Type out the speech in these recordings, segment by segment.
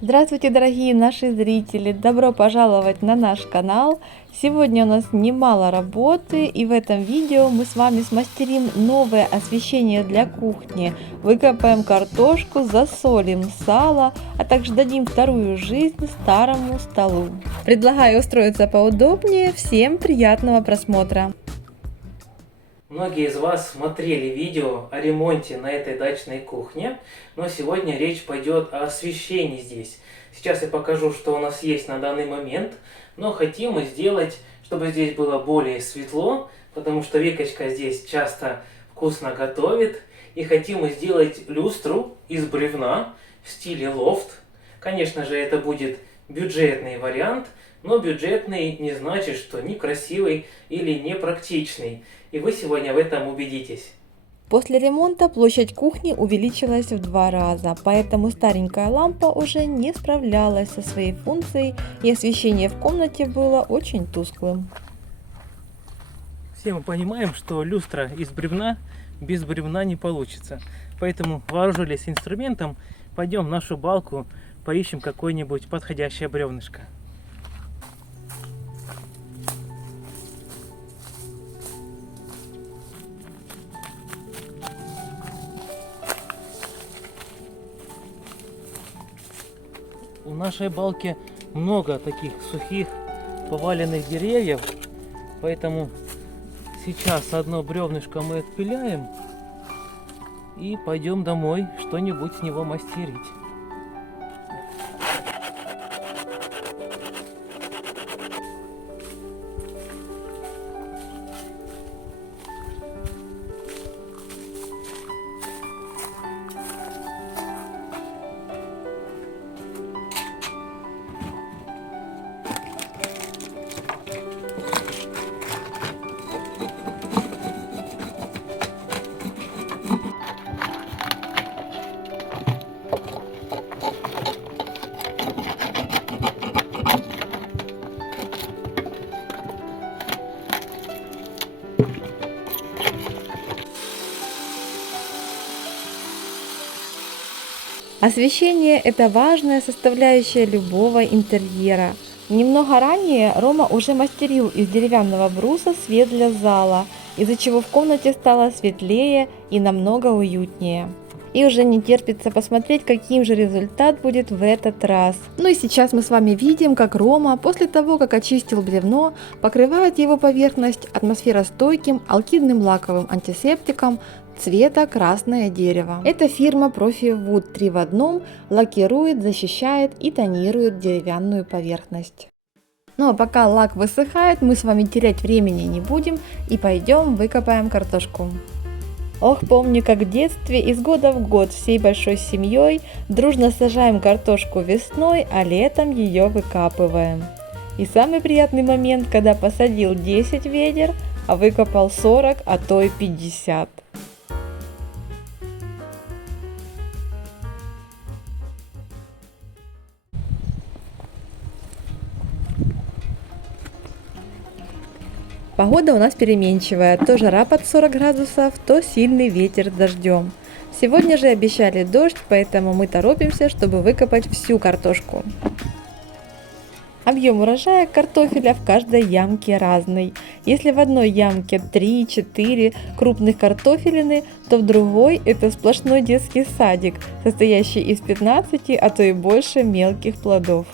Здравствуйте, дорогие наши зрители! Добро пожаловать на наш канал! Сегодня у нас немало работы, и в этом видео мы с вами смастерим новое освещение для кухни, выкопаем картошку, засолим сало, а также дадим вторую жизнь старому столу. Предлагаю устроиться поудобнее. Всем приятного просмотра! Многие из вас смотрели видео о ремонте на этой дачной кухне, но сегодня речь пойдет о освещении здесь. Сейчас я покажу, что у нас есть на данный момент, но хотим мы сделать, чтобы здесь было более светло, потому что Викочка здесь часто вкусно готовит, и хотим мы сделать люстру из бревна в стиле лофт. Конечно же, это будет бюджетный вариант, но бюджетный не значит, что некрасивый или непрактичный. И вы сегодня в этом убедитесь. После ремонта площадь кухни увеличилась в 2 раза, поэтому старенькая лампа уже не справлялась со своей функцией, и освещение в комнате было очень тусклым. Все мы понимаем, что люстра из бревна без бревна не получится. Поэтому вооружились инструментом, пойдем в нашу балку, поищем какое-нибудь подходящее бревнышко. У нашей балки много таких сухих поваленных деревьев, поэтому сейчас одно бревнышко мы отпиляем и пойдем домой что-нибудь с него мастерить. Освещение – это важная составляющая любого интерьера. Немного ранее Рома уже мастерил из деревянного бруса свет для зала, из-за чего в комнате стало светлее и намного уютнее. И уже не терпится посмотреть, каким же результат будет в этот раз. Ну и сейчас мы с вами видим, как Рома после того, как очистил бревно, покрывает его поверхность атмосферостойким алкидным лаковым антисептиком цвета красное дерево. Эта фирма Profi Wood 3 в одном лакирует, защищает и тонирует деревянную поверхность. Ну а пока лак высыхает, мы с вами терять времени не будем и пойдем выкопаем картошку. Ох, помню, как в детстве из года в год всей большой семьей дружно сажаем картошку весной, а летом ее выкапываем. И самый приятный момент, когда посадил 10 ведер, а выкопал 40, а то и 50. Погода у нас переменчивая, то жара под 40 градусов, то сильный ветер с дождем. Сегодня же обещали дождь, поэтому мы торопимся, чтобы выкопать всю картошку. Объем урожая картофеля в каждой ямке разный. Если в одной ямке 3-4 крупных картофелины, то в другой это сплошной детский садик, состоящий из 15, а то и больше мелких плодов.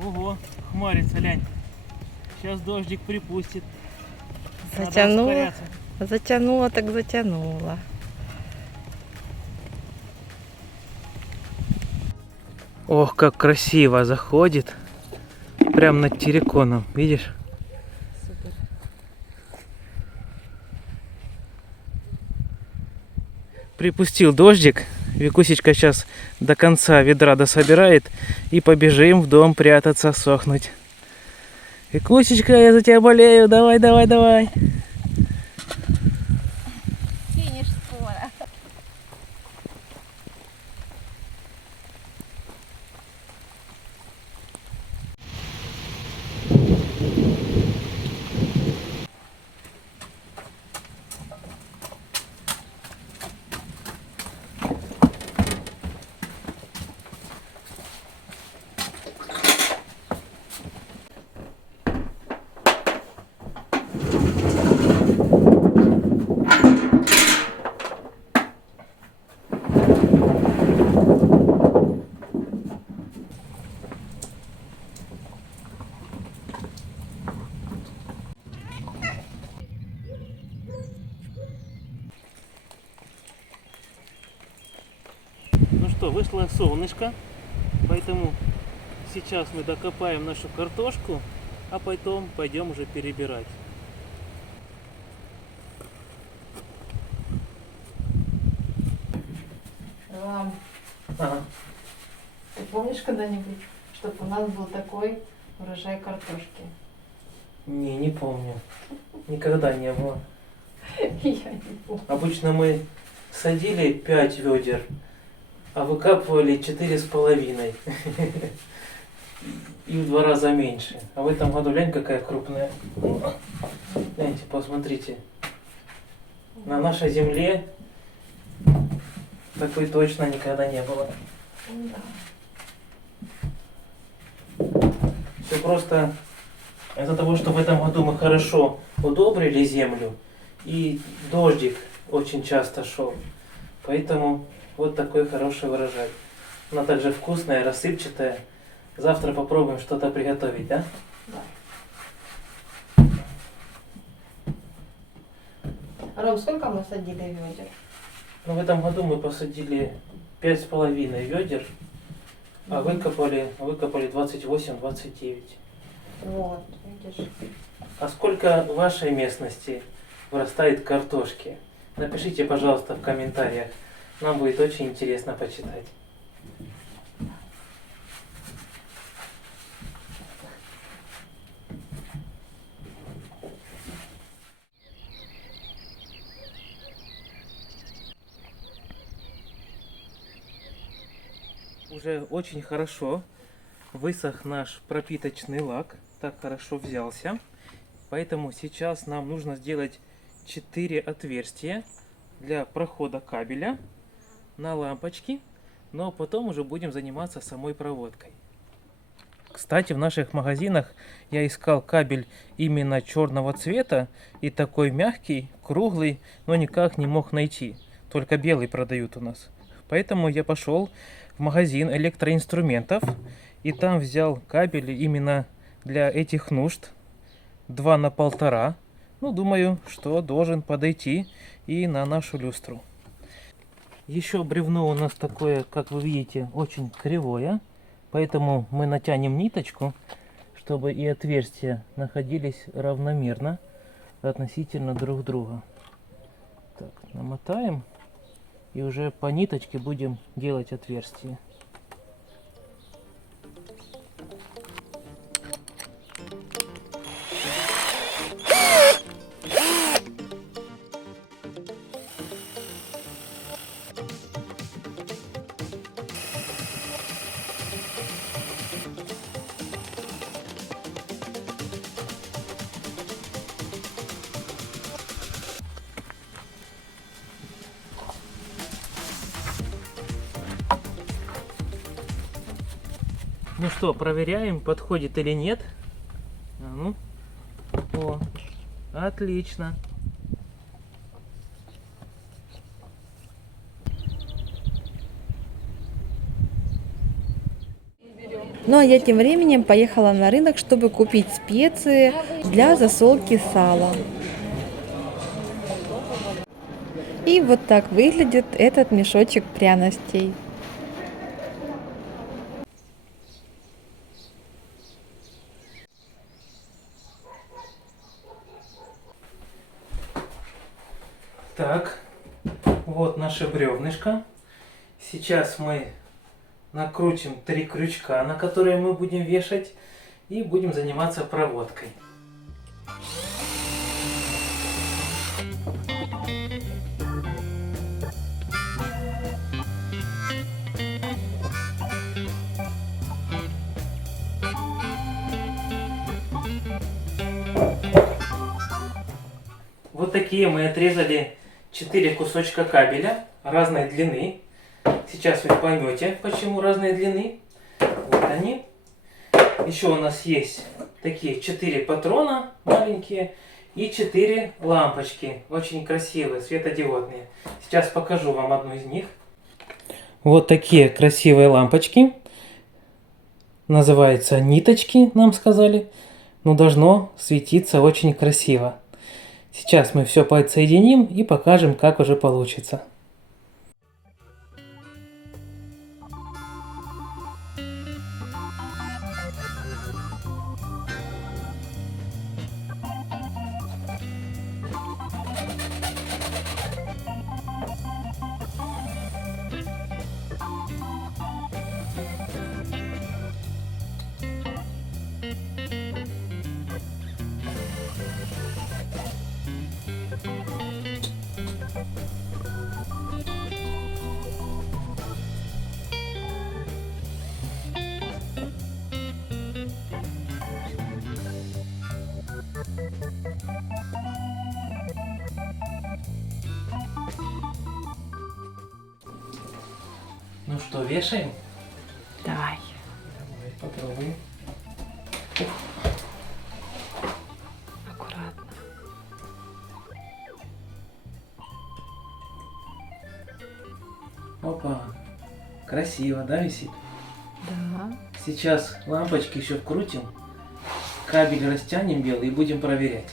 Ого, хмарится, лянь. Сейчас дождик припустит. Затянуло, затянуло так затянуло. Ох, как красиво заходит. прям над терриконом, видишь? Супер. Припустил дождик. Викусечка сейчас до конца ведра дособирает и побежим в дом прятаться, сохнуть. Викусечка, я за тебя болею, давай, давай, давай. Финиш скоро. Ну что, вышло солнышко, поэтому сейчас мы докопаем нашу картошку, а потом пойдем уже перебирать. Ром, Ага. ты помнишь когда-нибудь, чтобы у нас был такой урожай картошки? Не помню. Никогда не было. Я не помню. Обычно мы садили 5 ведер, а выкапывали 4,5. И в 2 раза меньше. А в этом году глянь, какая крупная. Гляньте, посмотрите. На нашей земле такой точно никогда не было. Да. Все просто из-за того, что в этом году мы хорошо удобрили землю, и дождик очень часто шел. Поэтому вот такой хороший урожай. Она также вкусная, рассыпчатая. Завтра попробуем что-то приготовить, да? Да. Ром, сколько мы садили ведер? Ну, в этом году мы посадили 5,5 ведер, а выкопали 28-29. Вот, видишь. А сколько в вашей местности вырастает картошки? Напишите, пожалуйста, в комментариях. Нам будет очень интересно почитать. Уже очень хорошо высох наш пропиточный лак, так хорошо взялся. Поэтому сейчас нам нужно сделать 4 отверстия для прохода кабеля на лампочки, но потом уже будем заниматься самой проводкой. Кстати, в наших магазинах я искал кабель именно черного цвета и такой мягкий, круглый, но никак не мог найти. Только белый продают у нас. Поэтому я пошел в магазин электроинструментов и там взял кабель именно для этих нужд 2 на 1,5. Ну, думаю, что должен подойти и на нашу люстру. Еще бревно у нас такое, как вы видите, очень кривое. Поэтому мы натянем ниточку, чтобы и отверстия находились равномерно относительно друг друга. Так, намотаем и уже по ниточке будем делать отверстия. Ну что, проверяем, подходит или нет. А ну. О, отлично. Ну а я тем временем поехала на рынок, чтобы купить специи для засолки сала. И вот так выглядит этот мешочек пряностей. Так, вот наше бревнышко. Сейчас мы накрутим 3 крючка, на которые мы будем вешать, и будем заниматься проводкой. Вот такие мы отрезали 4 кусочка кабеля разной длины. Сейчас вы поймете, почему разной длины. Вот они. Еще у нас есть такие 4 патрона маленькие и 4 лампочки. Очень красивые, светодиодные. Сейчас покажу вам одну из них. Вот такие красивые лампочки. Называются ниточки, нам сказали. Но должно светиться очень красиво. Сейчас мы все подсоединим и покажем, как уже получится. Ну что, вешаем? Давай. Давай попробуем. Аккуратно. Опа. Красиво, да, висит? Да. Сейчас лампочки еще вкрутим, кабель растянем белый и будем проверять.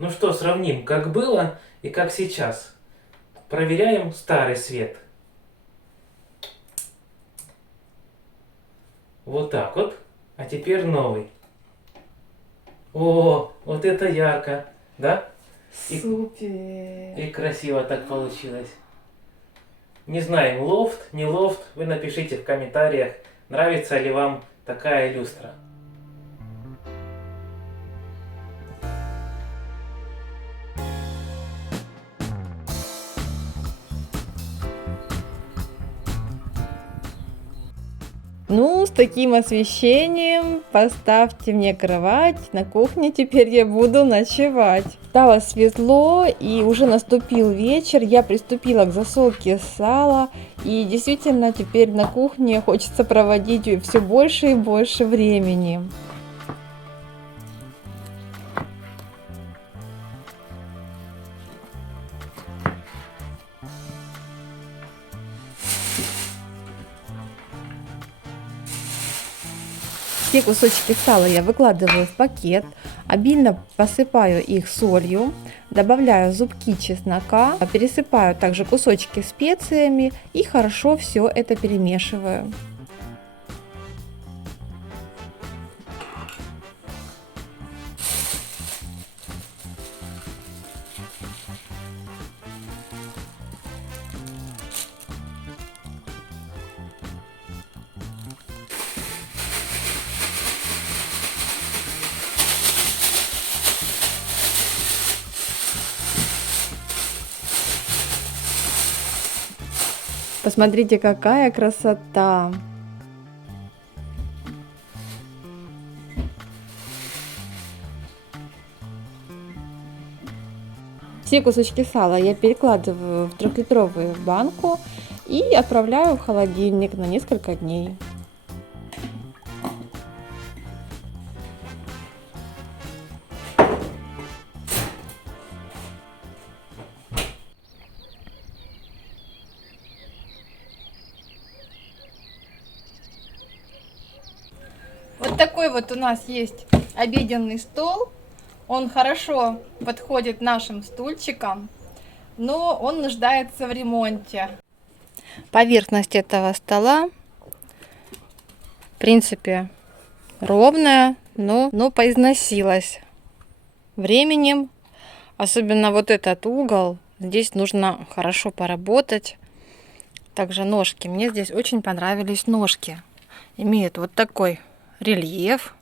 Ну что, сравним, как было и как сейчас. Проверяем старый свет. Вот так вот. А теперь новый. О, вот это ярко, да? Супер. И красиво так получилось. Не знаем, лофт, не лофт. Вы напишите в комментариях, нравится ли вам такая люстра. Ну, с таким освещением поставьте мне кровать. На кухне теперь я буду ночевать. Стало светло и уже наступил вечер. Я приступила к засолке сала. И действительно теперь на кухне хочется проводить все больше и больше времени. Все кусочки сала я выкладываю в пакет, обильно посыпаю их солью, добавляю зубки чеснока, пересыпаю также кусочки специями и хорошо все это перемешиваю. Посмотрите, какая красота! Все кусочки сала я перекладываю в 3-литровую банку и отправляю в холодильник на несколько дней. Вот такой вот у нас есть обеденный стол. Он хорошо подходит нашим стульчикам, но он нуждается в ремонте. Поверхность этого стола, в принципе, ровная, но поизносилась временем. Особенно вот этот угол, здесь нужно хорошо поработать. Также ножки. Мне здесь очень понравились ножки. Имеют вот такой рельеф.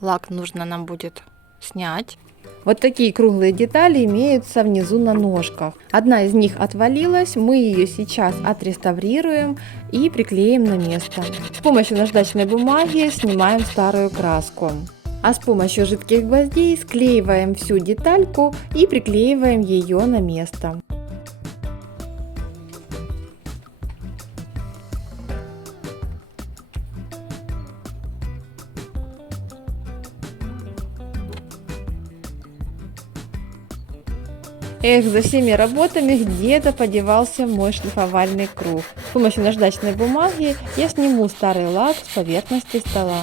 Лак нужно нам будет снять. Вот такие круглые детали имеются внизу на ножках. Одна из них отвалилась, мы ее сейчас отреставрируем и приклеим на место. С помощью наждачной бумаги снимаем старую краску. А с помощью жидких гвоздей склеиваем всю детальку и приклеиваем ее на место. Эх, за всеми работами где-то подевался мой шлифовальный круг. С помощью наждачной бумаги я сниму старый лак с поверхности стола.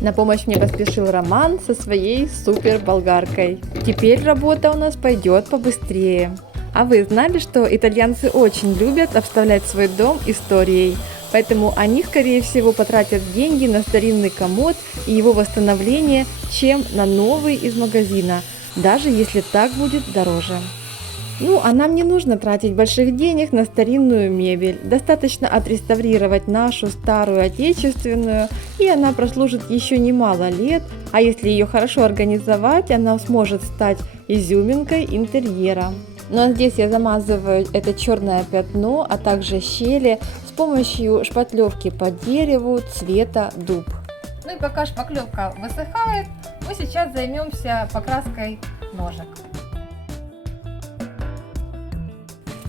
На помощь мне поспешил Роман со своей супер болгаркой. Теперь работа у нас пойдет побыстрее. А вы знали, что итальянцы очень любят обставлять свой дом историей? Поэтому они, скорее всего, потратят деньги на старинный комод и его восстановление, чем на новый из магазина, даже если так будет дороже. Ну, а нам не нужно тратить больших денег на старинную мебель. Достаточно отреставрировать нашу старую отечественную, и она прослужит еще немало лет. А если ее хорошо организовать, она сможет стать изюминкой интерьера. Ну а здесь я замазываю это черное пятно, а также щели с помощью шпатлевки по дереву цвета дуб. Ну и пока шпаклевка высыхает, мы сейчас займемся покраской ножек.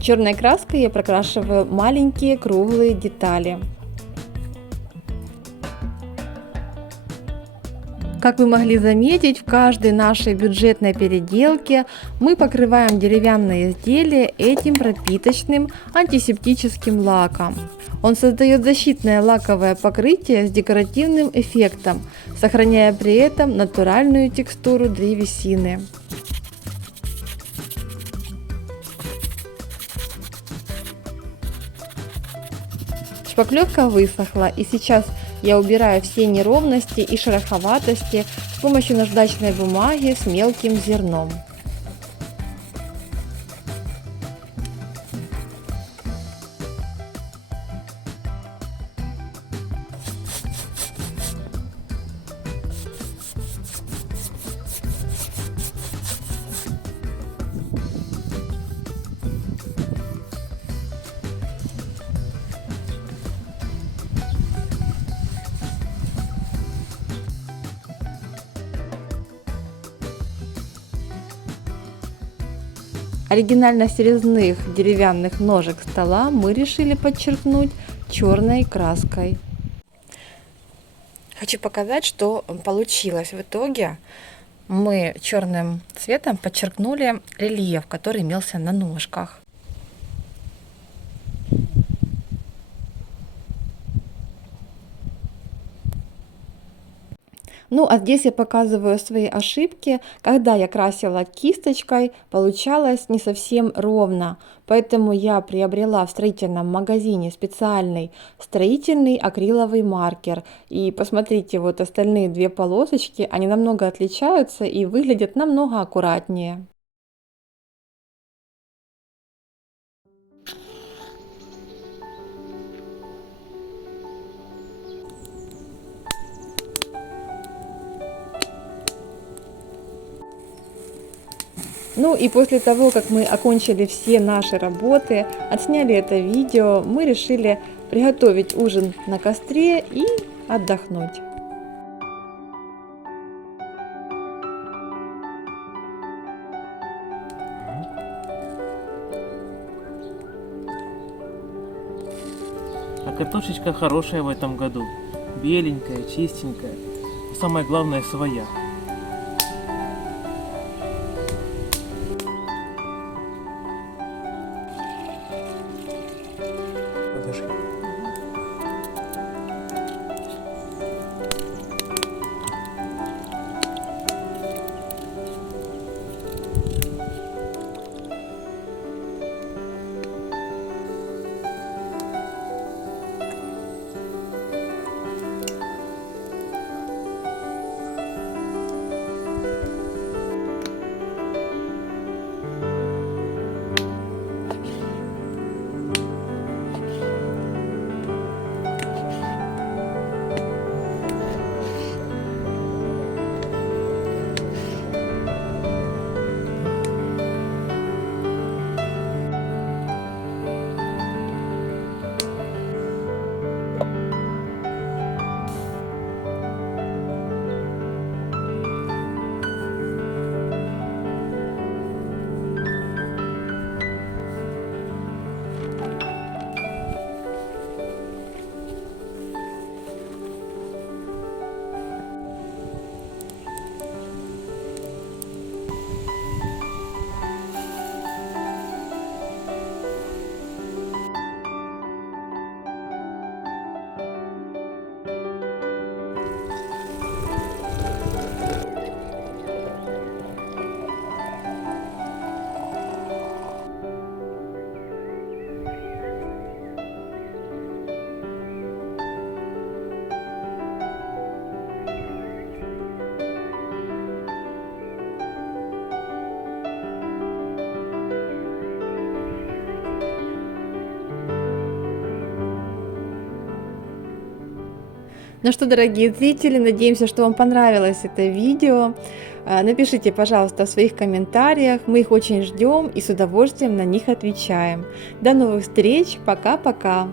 Черной краской я прокрашиваю маленькие круглые детали. Как вы могли заметить, в каждой нашей бюджетной переделке мы покрываем деревянные изделия этим пропиточным антисептическим лаком. Он создает защитное лаковое покрытие с декоративным эффектом, сохраняя при этом натуральную текстуру древесины. Шпаклевка высохла, и сейчас я убираю все неровности и шероховатости с помощью наждачной бумаги с мелким зерном. Оригинальность резных деревянных ножек стола мы решили подчеркнуть черной краской. Хочу показать, что получилось в итоге. Мы черным цветом подчеркнули рельеф, который имелся на ножках. Ну а здесь я показываю свои ошибки. Когда я красила кисточкой, получалось не совсем ровно. Поэтому я приобрела в строительном магазине специальный строительный акриловый маркер. И посмотрите, вот остальные две полосочки, они намного отличаются и выглядят намного аккуратнее. Ну и после того, как мы окончили все наши работы, отсняли это видео, мы решили приготовить ужин на костре и отдохнуть. Картошечка хорошая в этом году. Беленькая, чистенькая. И самое главное, своя. Подожди. Ну что, дорогие зрители, надеемся, что вам понравилось это видео. Напишите, пожалуйста, в своих комментариях, мы их очень ждем и с удовольствием на них отвечаем. До новых встреч, пока-пока!